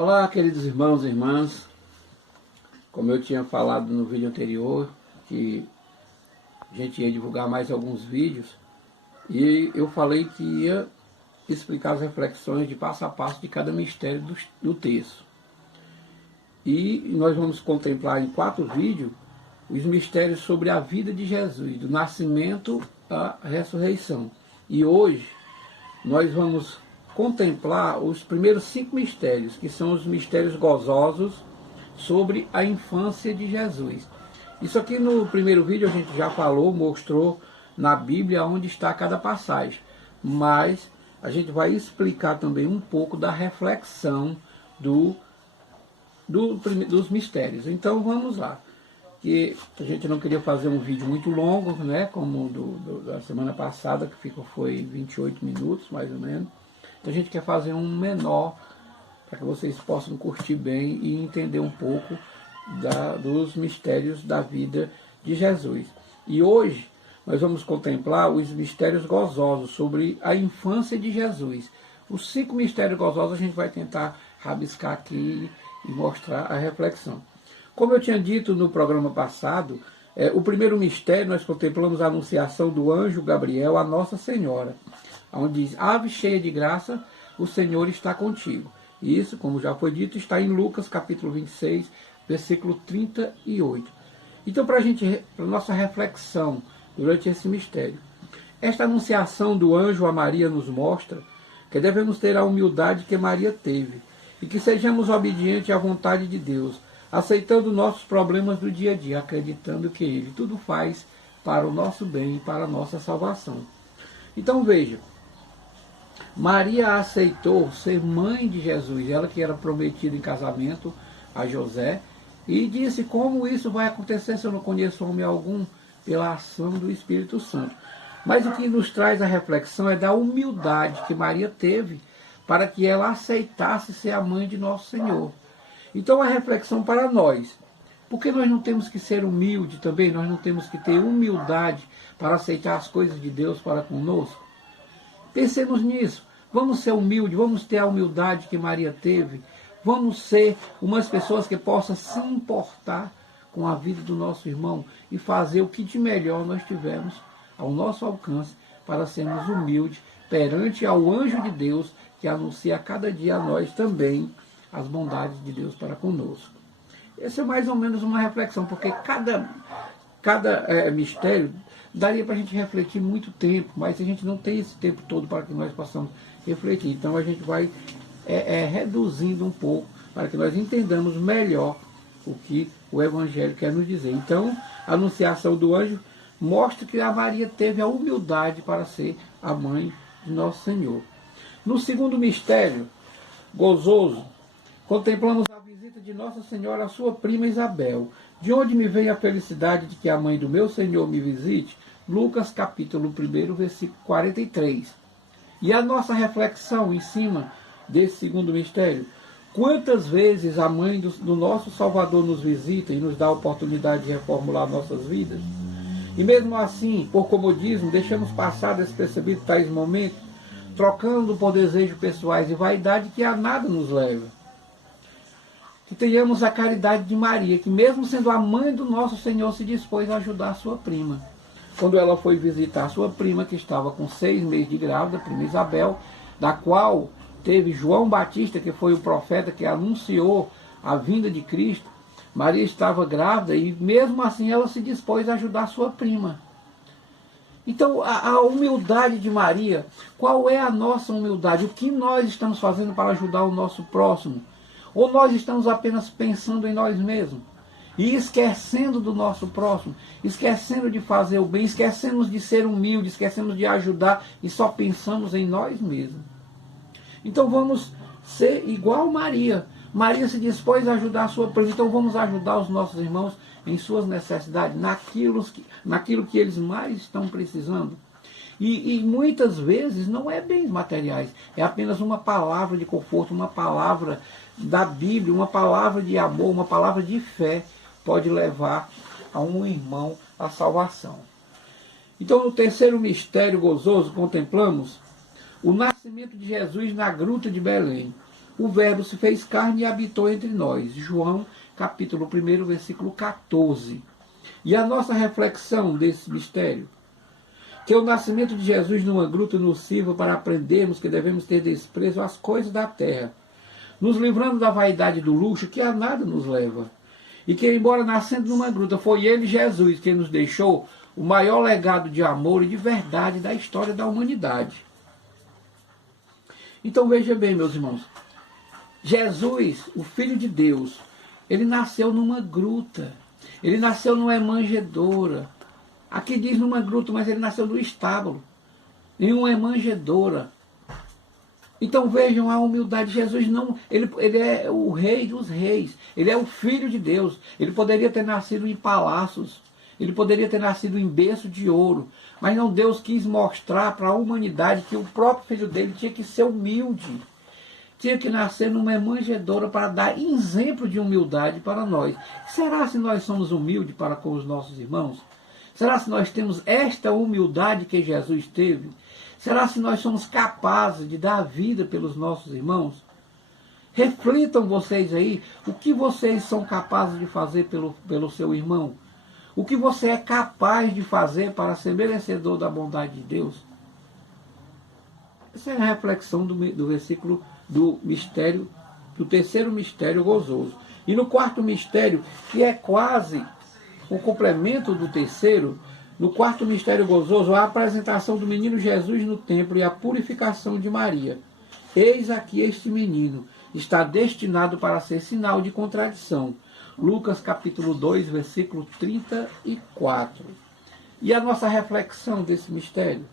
Olá, queridos irmãos e irmãs. Como eu tinha falado no vídeo anterior, que a gente ia divulgar mais alguns vídeos, e eu falei que ia explicar as reflexões de passo a passo de cada mistério do texto. E nós vamos contemplar em 4 vídeos os mistérios sobre a vida de Jesus, do nascimento à ressurreição. E hoje nós vamos contemplar os primeiros 5 mistérios, que são os mistérios gozosos sobre a infância de Jesus. Isso aqui no primeiro vídeo a gente já falou, mostrou na Bíblia onde está cada passagem, mas a gente vai explicar também um pouco da reflexão dos mistérios. Então vamos lá, que a gente não queria fazer um vídeo muito longo, né, como da semana passada, que foi 28 minutos mais ou menos. Então a gente quer fazer um menor, para que vocês possam curtir bem e entender um pouco dos mistérios da vida de Jesus. E hoje nós vamos contemplar os mistérios gozosos sobre a infância de Jesus. Os 5 mistérios gozosos a gente vai tentar rabiscar aqui e mostrar a reflexão. Como eu tinha dito no programa passado, o primeiro mistério nós contemplamos a anunciação do anjo Gabriel a Nossa Senhora, onde diz: Ave cheia de graça, o Senhor está contigo. Isso, como já foi dito, está em Lucas capítulo 26, versículo 38. Então, para nossa reflexão durante esse mistério, esta anunciação do anjo a Maria nos mostra que devemos ter a humildade que Maria teve e que sejamos obedientes à vontade de Deus, aceitando nossos problemas do dia a dia, acreditando que Ele tudo faz para o nosso bem e para a nossa salvação. Então veja, Maria aceitou ser mãe de Jesus, ela que era prometida em casamento a José, e disse: como isso vai acontecer se eu não conheço homem algum? Pela ação do Espírito Santo. Mas o que nos traz a reflexão é da humildade que Maria teve para que ela aceitasse ser a mãe de nosso Senhor. Então a reflexão para nós: por que nós não temos que ser humildes também? Nós não temos que ter humildade para aceitar as coisas de Deus para conosco? Pensemos nisso. Vamos ser humildes, vamos ter a humildade que Maria teve. Vamos ser umas pessoas que possam se importar com a vida do nosso irmão e fazer o que de melhor nós tivermos ao nosso alcance para sermos humildes perante ao anjo de Deus que anuncia a cada dia a nós também as bondades de Deus para conosco. Essa é mais ou menos uma reflexão, porque cada mistério daria para a gente refletir muito tempo, mas a gente não tem esse tempo todo para que nós possamos refletir. Então a gente vai reduzindo um pouco para que nós entendamos melhor o que o Evangelho quer nos dizer. Então, a anunciação do anjo mostra que a Maria teve a humildade para ser a mãe de nosso Senhor. No segundo mistério gozoso, contemplamos a visita de Nossa Senhora à sua prima Isabel. De onde me vem a felicidade de que a mãe do meu Senhor me visite? Lucas capítulo 1, versículo 43. E a nossa reflexão em cima desse segundo mistério: quantas vezes a mãe do nosso Salvador nos visita e nos dá a oportunidade de reformular nossas vidas? E mesmo assim, por comodismo, deixamos passar despercebido tais momentos, trocando por desejos pessoais e vaidade que a nada nos leva. Que tenhamos a caridade de Maria, que mesmo sendo a mãe do nosso Senhor, se dispôs a ajudar a sua prima. Quando ela foi visitar a sua prima, que estava com 6 meses de grávida, a prima Isabel, da qual teve João Batista, que foi o profeta que anunciou a vinda de Cristo, Maria estava grávida e mesmo assim ela se dispôs a ajudar a sua prima. Então a humildade de Maria, qual é a nossa humildade? O que nós estamos fazendo para ajudar o nosso próximo? Ou nós estamos apenas pensando em nós mesmos? E esquecendo do nosso próximo, esquecendo de fazer o bem, esquecemos de ser humildes, esquecemos de ajudar e só pensamos em nós mesmos. Então vamos ser igual Maria. Maria se dispôs a ajudar a sua prima. Então vamos ajudar os nossos irmãos em suas necessidades, naquilo que eles mais estão precisando. E muitas vezes não é bens materiais, é apenas uma palavra de conforto, uma palavra da Bíblia, uma palavra de amor, uma palavra de fé pode levar a um irmão à salvação. Então no terceiro mistério gozoso contemplamos o nascimento de Jesus na gruta de Belém. o Verbo se fez carne e habitou entre nós. João, capítulo 1, versículo 14. E a nossa reflexão desse mistério? Que o nascimento de Jesus numa gruta nos sirva para aprendermos que devemos ter desprezo às coisas da terra, nos livrando da vaidade do luxo que a nada nos leva. E que, embora nascendo numa gruta, foi ele, Jesus, quem nos deixou o maior legado de amor e de verdade da história da humanidade. Então veja bem, meus irmãos, Jesus, o Filho de Deus, ele nasceu numa gruta, ele nasceu numa manjedoura. Aqui diz numa gruta, mas ele nasceu no estábulo, em uma manjedoura. Então vejam a humildade. Jesus não, ele é o rei dos reis, ele é o Filho de Deus. Ele poderia ter nascido em palácios, ele poderia ter nascido em berço de ouro, mas não, Deus quis mostrar para a humanidade que o próprio filho dele tinha que ser humilde, tinha que nascer numa manjedoura para dar exemplo de humildade para nós. Será se nós somos humildes para com os nossos irmãos? Será se nós temos esta humildade que Jesus teve? Será se nós somos capazes de dar vida pelos nossos irmãos? Reflitam vocês aí, o que vocês são capazes de fazer pelo seu irmão? O que você é capaz de fazer para ser merecedor da bondade de Deus? Essa é a reflexão do versículo do mistério, do terceiro mistério gozoso. E no quarto mistério, que é quase o complemento do terceiro, no quarto mistério gozoso, a apresentação do menino Jesus no templo e a purificação de Maria. Eis aqui este menino, está destinado para ser sinal de contradição. Lucas capítulo 2, versículo 34. E a nossa reflexão desse mistério?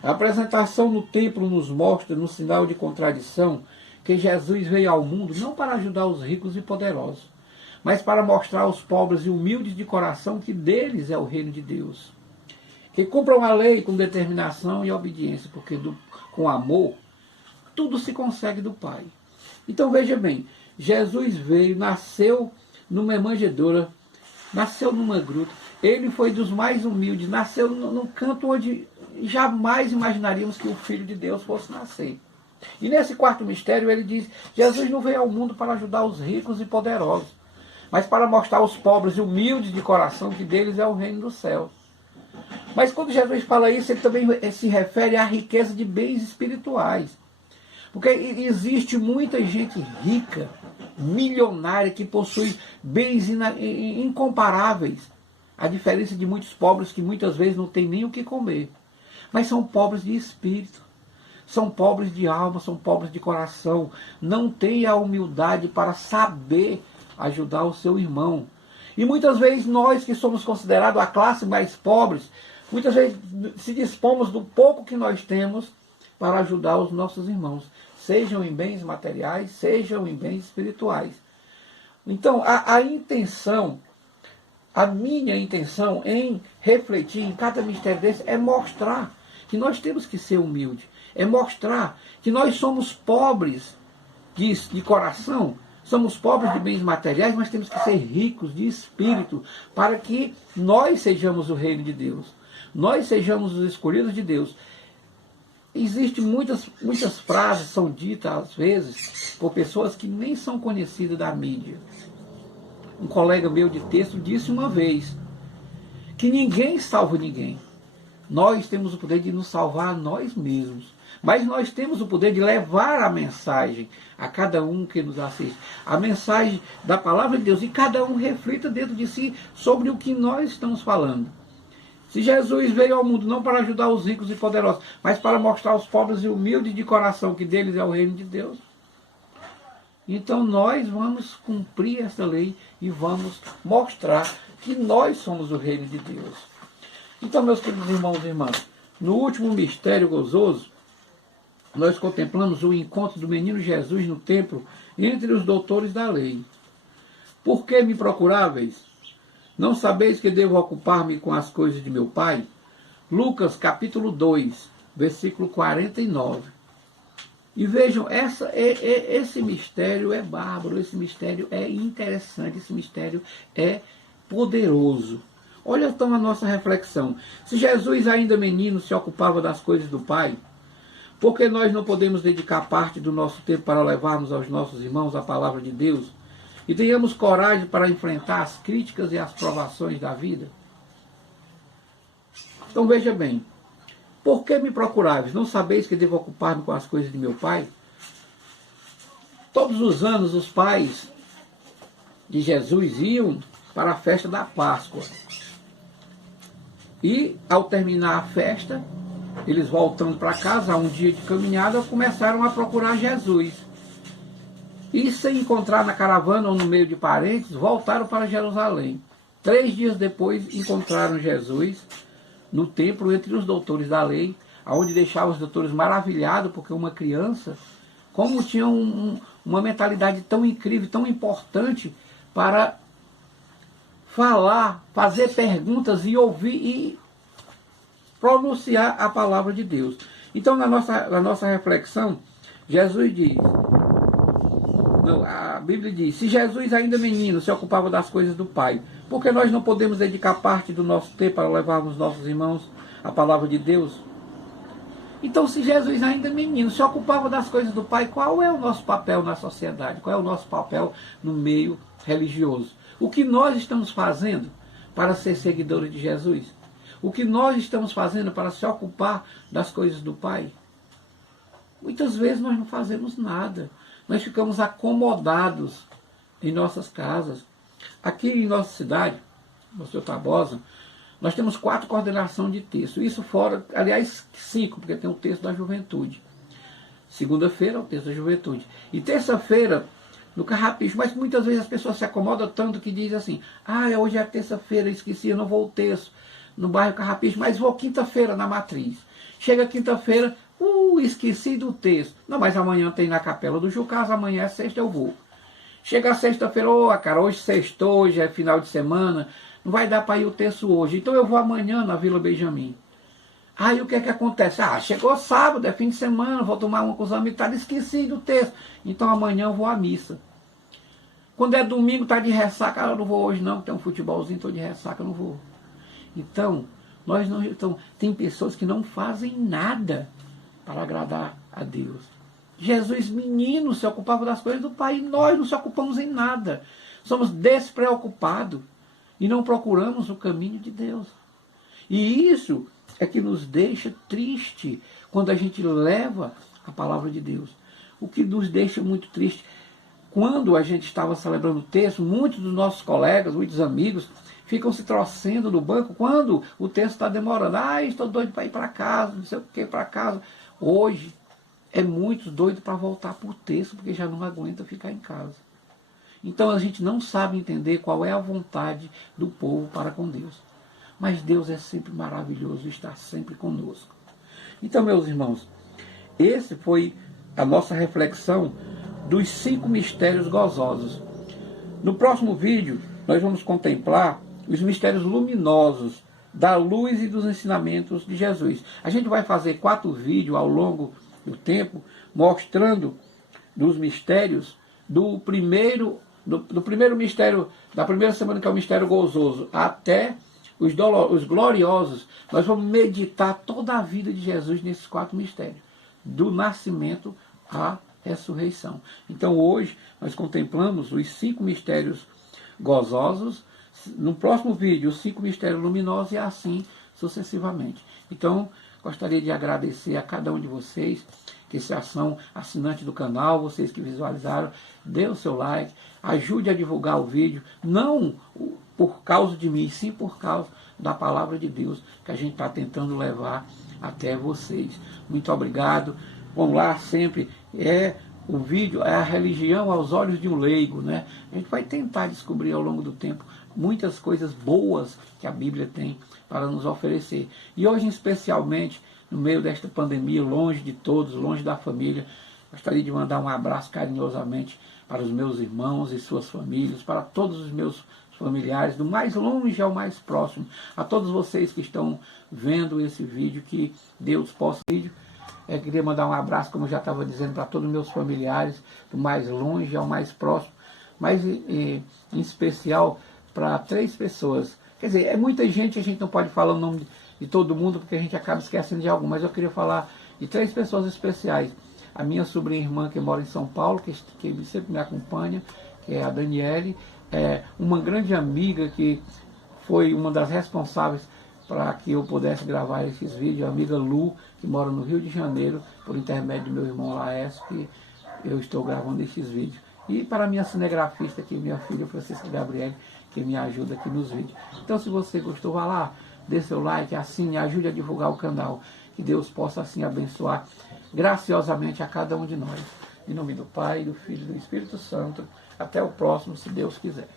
A apresentação no templo nos mostra, no sinal de contradição, que Jesus veio ao mundo não para ajudar os ricos e poderosos, mas para mostrar aos pobres e humildes de coração que deles é o reino de Deus. Que cumpram a lei com determinação e obediência, porque com amor tudo se consegue do Pai. Então veja bem, Jesus veio, nasceu numa manjedoura, nasceu numa gruta, ele foi dos mais humildes, nasceu num canto onde jamais imaginaríamos que o Filho de Deus fosse nascer. E nesse quarto mistério ele diz, Jesus não veio ao mundo para ajudar os ricos e poderosos, mas para mostrar aos pobres e humildes de coração que deles é o reino dos céus. Mas quando Jesus fala isso, ele também se refere à riqueza de bens espirituais. Porque existe muita gente rica, milionária, que possui bens incomparáveis. A diferença de muitos pobres que muitas vezes não têm nem o que comer. Mas são pobres de espírito, são pobres de alma, são pobres de coração. Não têm a humildade para saber ajudar o seu irmão. E muitas vezes nós que somos considerados a classe mais pobres, muitas vezes se dispomos do pouco que nós temos para ajudar os nossos irmãos, sejam em bens materiais, sejam em bens espirituais. Então, a intenção, a minha intenção em refletir em cada mistério desse é mostrar que nós temos que ser humildes, é mostrar que nós somos pobres de coração, somos pobres de bens materiais, mas temos que ser ricos de espírito, para que nós sejamos o reino de Deus, nós sejamos os escolhidos de Deus. Existem muitas frases são ditas, às vezes, por pessoas que nem são conhecidas da mídia. Um colega meu de texto disse uma vez que ninguém salva ninguém. Nós temos o poder de nos salvar a nós mesmos. Mas nós temos o poder de levar a mensagem a cada um que nos assiste. A mensagem da palavra de Deus. E cada um reflita dentro de si sobre o que nós estamos falando. Se Jesus veio ao mundo não para ajudar os ricos e poderosos, mas para mostrar aos pobres e humildes de coração que deles é o reino de Deus, então nós vamos cumprir essa lei e vamos mostrar que nós somos o reino de Deus. Então, meus queridos irmãos e irmãs, no último mistério gozoso, nós contemplamos o encontro do menino Jesus no templo entre os doutores da lei. Por que me procuráveis? Não sabeis que devo ocupar-me com as coisas de meu Pai? Lucas capítulo 2, versículo 49. E vejam, esse mistério é bárbaro, esse mistério é interessante, esse mistério é poderoso. Olha então a nossa reflexão. Se Jesus ainda menino se ocupava das coisas do Pai, Porque nós não podemos dedicar parte do nosso tempo para levarmos aos nossos irmãos a palavra de Deus e tenhamos coragem para enfrentar as críticas e as provações da vida? Então veja bem, por que me procuráveis? Não sabeis que devo ocupar-me com as coisas de meu Pai? Todos os anos os pais de Jesus iam para a festa da Páscoa. E ao terminar a festa, eles voltando para casa, um dia de caminhada, começaram a procurar Jesus. E sem encontrar na caravana ou no meio de parentes, voltaram para Jerusalém. 3 dias depois encontraram Jesus no templo entre os doutores da lei, onde deixavam os doutores maravilhados, porque uma criança, como tinha uma mentalidade tão incrível, tão importante para falar, fazer perguntas e ouvir e pronunciar a palavra de Deus. Então, na nossa reflexão, Jesus diz, a Bíblia diz, se Jesus ainda menino se ocupava das coisas do Pai, por que nós não podemos dedicar parte do nosso tempo para levarmos nossos irmãos a palavra de Deus? Então, se Jesus ainda menino se ocupava das coisas do Pai, qual é o nosso papel na sociedade? Qual é o nosso papel no meio religioso? O que nós estamos fazendo para ser seguidores de Jesus? O que nós estamos fazendo para se ocupar das coisas do Pai? Muitas vezes nós não fazemos nada. Nós ficamos acomodados em nossas casas. Aqui em nossa cidade, no Seu Tabosa, nós temos 4 coordenações de texto. Isso fora, aliás, 5, porque tem o texto da juventude. Segunda-feira é o texto da juventude. E terça-feira, no Carrapicho. Mas muitas vezes as pessoas se acomodam tanto que dizem assim, hoje é terça-feira, esqueci, eu não vou ao texto no bairro Carrapicho, mas vou quinta-feira na Matriz. Chega quinta-feira, esqueci do texto. Não, mas amanhã tem na Capela do Jucás, amanhã é sexta, eu vou. Chega sexta-feira, cara, hoje sextou, hoje é final de semana, não vai dar para ir o texto hoje, então eu vou amanhã na Vila Benjamin. Aí o que é que acontece? Chegou sábado, é fim de semana, vou tomar uma com os amigos, esqueci do texto, então amanhã eu vou à missa. Quando é domingo, tá de ressaca, eu não vou hoje não, tem um futebolzinho, estou de ressaca, eu não vou. Então, tem pessoas que não fazem nada para agradar a Deus. Jesus, menino, se ocupava das coisas do Pai, e nós não se ocupamos em nada. Somos despreocupados e não procuramos o caminho de Deus. E isso é que nos deixa triste quando a gente leva a palavra de Deus. O que nos deixa muito triste, quando a gente estava celebrando o texto, muitos dos nossos colegas, muitos amigos, ficam se torcendo no banco quando o texto está demorando. Estou doido para ir para casa, não sei o que para casa. Hoje, é muitos doidos para voltar para o texto, porque já não aguenta ficar em casa. Então a gente não sabe entender qual é a vontade do povo para com Deus. Mas Deus é sempre maravilhoso e está sempre conosco. Então, meus irmãos, esse foi a nossa reflexão dos 5 mistérios gozosos. No próximo vídeo, nós vamos contemplar os mistérios luminosos da luz e dos ensinamentos de Jesus. A gente vai fazer 4 vídeos ao longo do tempo, mostrando dos mistérios do primeiro mistério, da primeira semana, que é o mistério gozoso, até os gloriosos. Nós vamos meditar toda a vida de Jesus nesses 4 mistérios, do nascimento à ressurreição. Então hoje nós contemplamos os 5 mistérios gozosos, no próximo vídeo os 5 mistérios luminosos e assim sucessivamente. Então gostaria de agradecer a cada um de vocês que se são assinantes do canal, vocês que visualizaram, dê o seu like, ajude a divulgar o vídeo, não por causa de mim, sim por causa da palavra de Deus que a gente está tentando levar até vocês. Muito obrigado. Vamos lá, sempre o vídeo é a religião aos olhos de um leigo, né? A gente vai tentar descobrir ao longo do tempo muitas coisas boas que a Bíblia tem para nos oferecer. E hoje, especialmente, no meio desta pandemia, longe de todos, longe da família, gostaria de mandar um abraço carinhosamente para os meus irmãos e suas famílias, para todos os meus familiares, do mais longe ao mais próximo, a todos vocês que estão vendo esse vídeo, que Deus possa... queria mandar um abraço, como eu já estava dizendo, para todos os meus familiares, do mais longe ao mais próximo, mas em especial para 3 pessoas. Quer dizer, é muita gente, a gente não pode falar o nome de todo mundo, porque a gente acaba esquecendo de algum, mas eu queria falar E 3 pessoas especiais. A minha sobrinha irmã que mora em São Paulo, que sempre me acompanha, que é a Daniele. Uma grande amiga que foi uma das responsáveis para que eu pudesse gravar esses vídeos, a amiga Lu, que mora no Rio de Janeiro, por intermédio do meu irmão Laércio, que eu estou gravando esses vídeos. E para a minha cinegrafista aqui, minha filha Francisca Gabriele, que me ajuda aqui nos vídeos. Então, se você gostou, vá lá, dê seu like, assine, ajude a divulgar o canal. Que Deus possa assim abençoar graciosamente a cada um de nós. Em nome do Pai, do Filho e do Espírito Santo. Até o próximo, se Deus quiser.